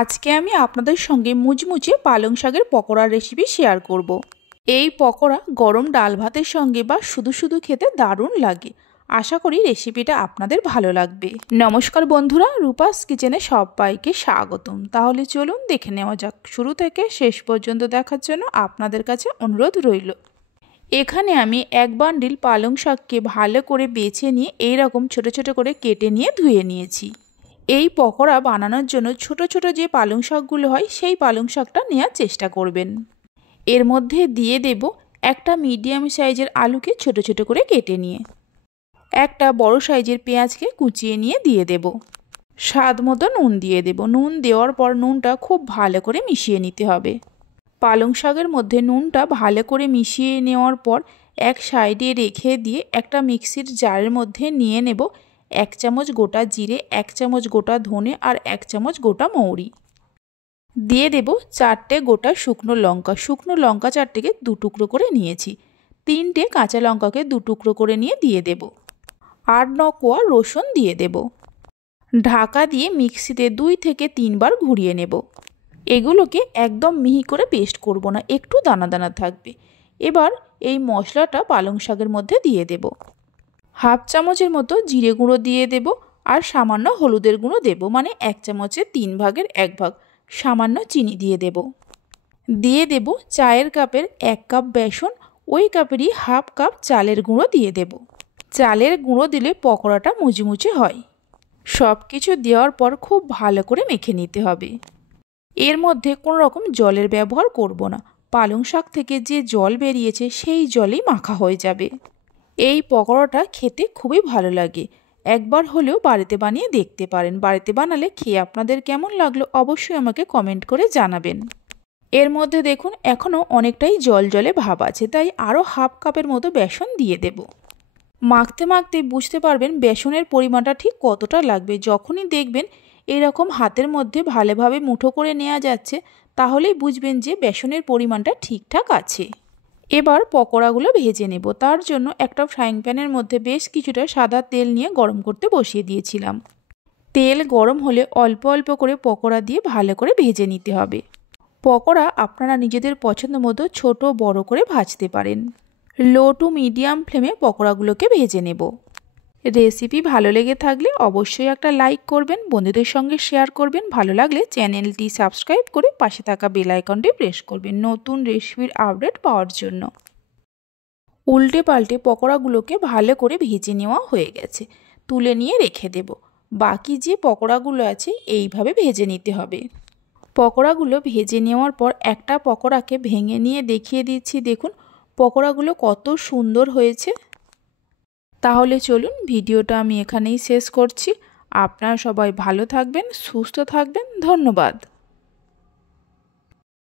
আজকে আমি আপনাদের সঙ্গে মুচমুচে পালং শাকের পকোড়ার রেসিপি শেয়ার করব। এই পকোড়া গরম ডাল ভাতের সঙ্গে বা শুধু শুধু খেতে দারুণ লাগে। আশা করি রেসিপিটা আপনাদের ভালো লাগবে। নমস্কার বন্ধুরা, রূপাস কিচেনে সবাইকে স্বাগতম। তাহলে চলুন দেখে নেওয়া যাক। শুরু থেকে শেষ পর্যন্ত দেখার জন্য আপনাদের কাছে অনুরোধ রইল। এখানে আমি এক বান্ডিল পালং শাককে ভালো করে বেছে নিয়ে এইরকম ছোট ছোট করে কেটে নিয়ে ধুয়ে নিয়েছি। এই পকোড়া বানানোর জন্য ছোট ছোট যে পালং শাকগুলো হয় সেই পালং শাকটা নেওয়ার চেষ্টা করবেন। এর মধ্যে দিয়ে দেব একটা মিডিয়াম সাইজের আলুকে ছোট ছোট করে কেটে নিয়ে, একটা বড় সাইজের পেঁয়াজকে কুচিয়ে নিয়ে দিয়ে দেব, স্বাদ মতো নুন দিয়ে দেব। নুন দেওয়ার পর নুনটা খুব ভালো করে মিশিয়ে নিতে হবে। পালং শাকের মধ্যে নুনটা ভালো করে মিশিয়ে নেওয়ার পর এক সাইডে রেখে দিয়ে একটা মিক্সির জারের মধ্যে নিয়ে নেব 1 চামচ গোটা জিরে, 1 চামচ গোটা ধনে আর 1 চামচ গোটা মৌরি। দিয়ে দেব 4টে গোটা শুকনো লঙ্কা। শুকনো লঙ্কা 4টেকে 2 টুকরো করে নিয়েছি। 3টে কাঁচা লঙ্কাকে 2 টুকরো করে নিয়ে দিয়ে দেব। 8-9 কোয়া রসুন দিয়ে দেব। ঢাকা দিয়ে মিক্সিতে 2 থেকে 3 বার ঘুরিয়ে নেব। এগুলোকে একদম মিহি করে পেস্ট করব না, একটু দানা দানা থাকবে। এবার এই মশলাটা পালং শাকের মধ্যে দিয়ে দেব। 1/2 চামচের মতো জিরে গুঁড়ো দিয়ে দেব আর সামান্য হলুদের গুঁড়ো দেব, মানে 1 চামচের 3 ভাগের 1 ভাগ। সামান্য চিনি দিয়ে দেব। দিয়ে দেব চায়ের কাপের 1 কাপ বেসন, ওই কাপেরই 1/2 কাপ চালের গুঁড়ো দিয়ে দেব। চালের গুঁড়ো দিলে পকোড়াটা মুচমুচে হয়। সব কিছু দেওয়ার পর খুব ভালো করে মেখে নিতে হবে। এর মধ্যে কোনো রকম জলের ব্যবহার করব না। পালং শাক থেকে যে জল বেরিয়েছে সেই জলেই মাখা হয়ে যাবে। এই পকোড়াটা খেতে খুবই ভালো লাগে। একবার হলেও বাড়িতে বানিয়ে দেখতে পারেন। বাড়িতে বানালে খেয়ে আপনাদের কেমন লাগলো অবশ্যই আমাকে কমেন্ট করে জানাবেন। এর মধ্যে দেখুন এখনও অনেকটাই জল জলে ভাব আছে, তাই আরও 1/2 কাপের মতো বেসন দিয়ে দেব। মাখতে মাখতে বুঝতে পারবেন বেসনের পরিমাণটা ঠিক কতটা লাগবে। যখনই দেখবেন এরকম হাতের মধ্যে ভালোভাবে মুঠো করে নেওয়া যাচ্ছে, তাহলেই বুঝবেন যে বেসনের পরিমাণটা ঠিকঠাক আছে। এবার পকোড়াগুলো ভেজে নেব। তার জন্য একটা ফ্রাইং প্যানের মধ্যে বেশ কিছুটা সাদা তেল নিয়ে গরম করতে বসিয়ে দিয়েছিলাম। তেল গরম হলে অল্প অল্প করে পকোড়া দিয়ে ভালো করে ভেজে নিতে হবে। পকোড়া আপনারা নিজেদের পছন্দ মতো ছোট বড় করে ভাজতে পারেন। লো টু মিডিয়াম ফ্লেমে পকোড়াগুলোকে ভেজে নেব। রেসিপি ভালো লেগে থাকলে অবশ্যই একটা লাইক করবেন, বন্ধুদের সঙ্গে শেয়ার করবেন। ভালো লাগলে চ্যানেলটি সাবস্ক্রাইব করে পাশে থাকা বেল আইকনটি প্রেস করবেন নতুন রেসিপির আপডেট পাওয়ার জন্য। উল্টে পাল্টে পকোড়াগুলোকে ভালো করে ভেজে নেওয়া হয়ে গেছে, তুলে নিয়ে রেখে দেব। বাকি যে পকোড়াগুলো আছে এইভাবে ভেজে নিতে হবে। পকোড়াগুলো ভেজে নেওয়ার পর একটা পকোড়াকে ভেঙে নিয়ে দেখিয়ে দিচ্ছি। দেখুন পকোড়াগুলো কত সুন্দর হয়েছে। তাহলে চলুন ভিডিওটা আমি এখানেই শেষ করছি। আপনারা সবাই ভালো থাকবেন, সুস্থ থাকবেন। ধন্যবাদ।